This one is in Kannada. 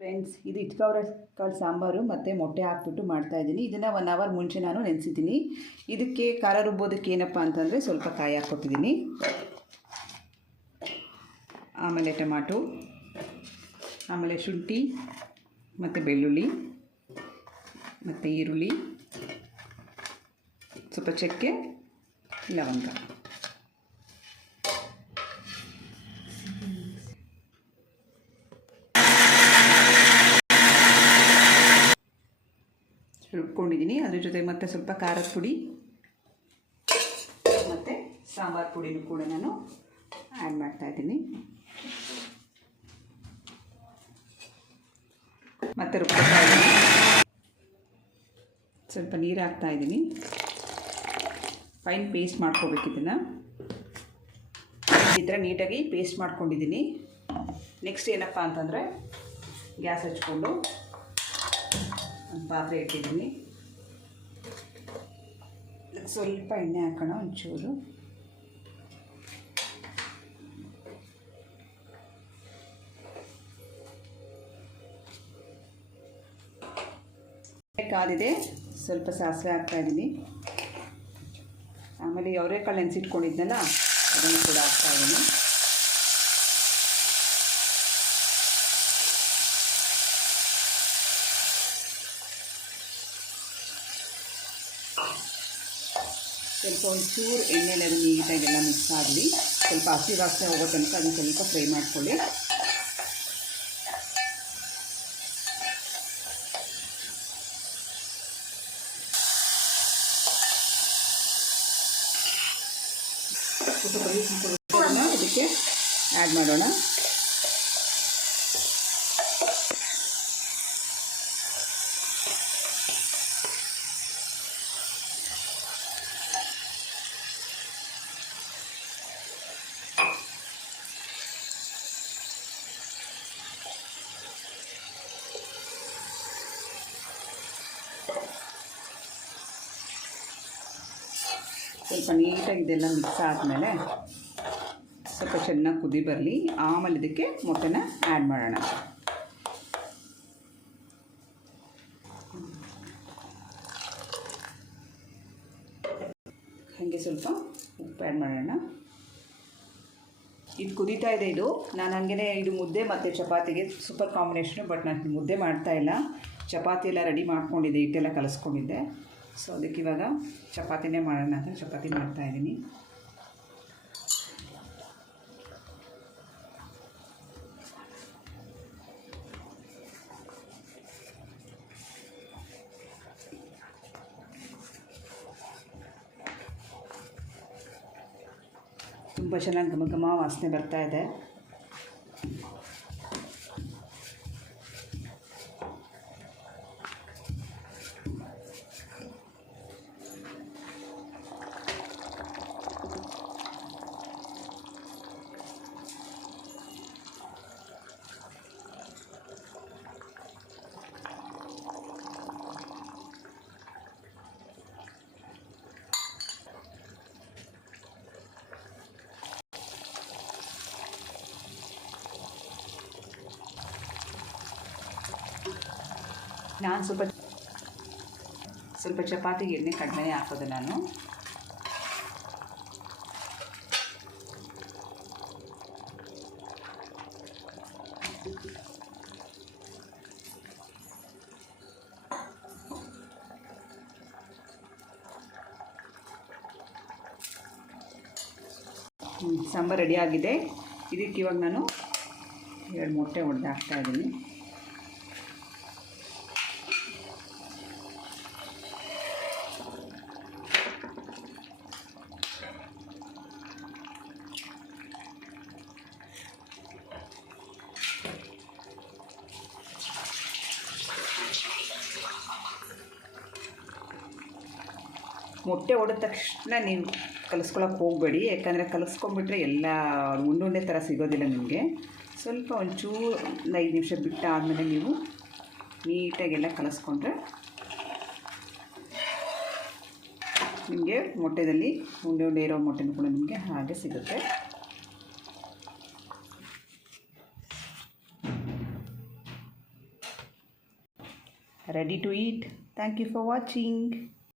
ಫ್ರೆಂಡ್ಸ್, ಇದು ಇಟ್ಕವರೆ ಕಾಳು ಸಾಂಬಾರು ಮತ್ತು ಮೊಟ್ಟೆ ಹಾಕ್ಬಿಟ್ಟು ಮಾಡ್ತಾಯಿದ್ದೀನಿ. ಇದನ್ನು 1 ಅವರ್ ಮುಂಚೆ ನಾನು ನೆನೆಸಿದ್ದೀನಿ. ಇದಕ್ಕೆ ಖಾರ ರುಬ್ಬೋದಕ್ಕೆ ಏನಪ್ಪ ಅಂತಂದರೆ ಸ್ವಲ್ಪ ಕಾಯಿ ಹಾಕ್ಕೊತಿದ್ದೀನಿ, ಆಮೇಲೆ ಟೊಮಾಟೊ, ಆಮೇಲೆ ಶುಂಠಿ ಮತ್ತು ಬೆಳ್ಳುಳ್ಳಿ ಮತ್ತು ಈರುಳ್ಳಿ, ಸ್ವಲ್ಪ ಚಕ್ಕೆ, ಲವಂಗ. ರುಬ್ಕೊಂಡಿದ್ದೀನಿ. ಅದ್ರ ಜೊತೆ ಮತ್ತೆ ಸ್ವಲ್ಪ ಖಾರದ ಪುಡಿ ಮತ್ತು ಸಾಂಬಾರು ಪುಡಿನೂ ಕೂಡ ನಾನು ಆ್ಯಡ್ ಮಾಡ್ತಾಯಿದ್ದೀನಿ. ಮತ್ತು ರುಬ್ಕೊತಾ ಇದ್ದೀನಿ. ಸ್ವಲ್ಪ ನೀರು ಹಾಕ್ತಾಯಿದ್ದೀನಿ. ಫೈನ್ ಪೇಸ್ಟ್ ಮಾಡ್ಕೋಬೇಕು. ಇದನ್ನು ಈ ಥರ ನೀಟಾಗಿ ಪೇಸ್ಟ್ ಮಾಡ್ಕೊಂಡಿದ್ದೀನಿ. ನೆಕ್ಸ್ಟ್ ಏನಪ್ಪ ಅಂತಂದರೆ ಗ್ಯಾಸ್ ಹಚ್ಕೊಂಡು ಒಂದು ಪಾತ್ರೆ ಇಟ್ಟಿದ್ದೀನಿ. ಸ್ವಲ್ಪ ಎಣ್ಣೆ ಹಾಕೋಣ, ಒಂಚೂರು. ಕಾದಿದೆ, ಸ್ವಲ್ಪ ಸಾಸಿವೆ ಹಾಕ್ತಾಯಿದ್ದೀನಿ. ಆಮೇಲೆ ಅವರೆಕಾಳು ನೆನೆಸಿಟ್ಕೊಂಡಿದ್ನಲ್ಲ ಅದನ್ನು ಕೂಡ ಹಾಕ್ತಾಯಿದ್ದೀನಿ. ಸ್ವಲ್ಪ ಒಂಚೂರು ಎಣ್ಣೆಲಿ ಅದು ನೀಟಾಗೆಲ್ಲ ಮಿಕ್ಸ್ ಆಗಲಿ. ಸ್ವಲ್ಪ ಹಸಿ ವಾಸನೆ ಹೋಗೋ ತನಕ ಅದನ್ನು ಸ್ವಲ್ಪ ಫ್ರೈ ಮಾಡ್ಕೊಳ್ಳಿ. ಇದಕ್ಕೆ ಆ್ಯಡ್ ಮಾಡೋಣ. ಸ್ವಲ್ಪ ನೀಟಾಗಿ ಇದೆಲ್ಲ ಮಿಕ್ಸ್ ಆದಮೇಲೆ ಸ್ವಲ್ಪ ಚೆನ್ನಾಗಿ ಕುದಿ ಬರಲಿ. ಆಮೇಲೆ ಇದಕ್ಕೆ ಮೊಟ್ಟೆನ ಆ್ಯಡ್ ಮಾಡೋಣ. ಹಾಗೆ ಸ್ವಲ್ಪ ಉಪ್ಪು ಆ್ಯಡ್ ಮಾಡೋಣ. ಇದು ಕುದೀತಾ ಇದೆ. ನಾನು ಹಾಗೇ ಇದು ಮುದ್ದೆ ಮತ್ತು ಚಪಾತಿಗೆ ಸೂಪರ್ ಕಾಂಬಿನೇಷನು. ಬಟ್ ನಾನು ಮುದ್ದೆ ಮಾಡ್ತಾಯಿಲ್ಲ, ಚಪಾತಿ ಎಲ್ಲ ರೆಡಿ ಮಾಡ್ಕೊಂಡಿದ್ದೆ, ಹಿಟ್ಟೆಲ್ಲ ಕಲಿಸ್ಕೊಂಡಿದ್ದೆ. ಸೊ ಅದಕ್ಕೆ ಇವಾಗ ಚಪಾತಿನೇ ಮಾಡೋಣ ಅಂತ ಚಪಾತಿ ಮಾಡ್ತಾಯಿದ್ದೀನಿ. ತುಂಬ ಚೆನ್ನಾಗಿ ಘಮ ಘಮ ವಾಸನೆ ಬರ್ತಾಯಿದೆ. ನಾನು ಸ್ವಲ್ಪ ಚಪಾತಿಗೆ ಎಣ್ಣೆ ಕಡಿಮೆ ಹಾಕೋದು ನಾನು. ಸಾಂಬಾರು ರೆಡಿ ಆಗಿದೆ. ಇದಕ್ಕೆ ಇವಾಗ ನಾನು 2 ಮೊಟ್ಟೆ ಒಡೆದು ಹಾಕ್ತಾಯಿದ್ದೀನಿ. ಮೊಟ್ಟೆ ಹೊಡೆದ ತಕ್ಷಣ ನೀವು ಕಲಿಸ್ಕೊಳಕ್ಕೆ ಹೋಗಬೇಡಿ, ಯಾಕಂದರೆ ಕಲಿಸ್ಕೊಂಡ್ಬಿಟ್ರೆ ಎಲ್ಲ ಉಂಡೆ ಥರ ಸಿಗೋದಿಲ್ಲ ನಿಮಗೆ. ಸ್ವಲ್ಪ ಒಂಚೂರು 5 ನಿಮಿಷ ಬಿಟ್ಟಾದಮೇಲೆ ನೀವು ನೀಟಾಗೆಲ್ಲ ಕಲಿಸ್ಕೊಂಡ್ರೆ ನಿಮಗೆ ಮೊಟ್ಟೆದಲ್ಲಿ ಉಂಡೆ ಇರೋ ಮೊಟ್ಟೆನೂ ಕೂಡ ನಿಮಗೆ ಹಾಗೆ ಸಿಗುತ್ತೆ. ready to eat. Thank you for watching.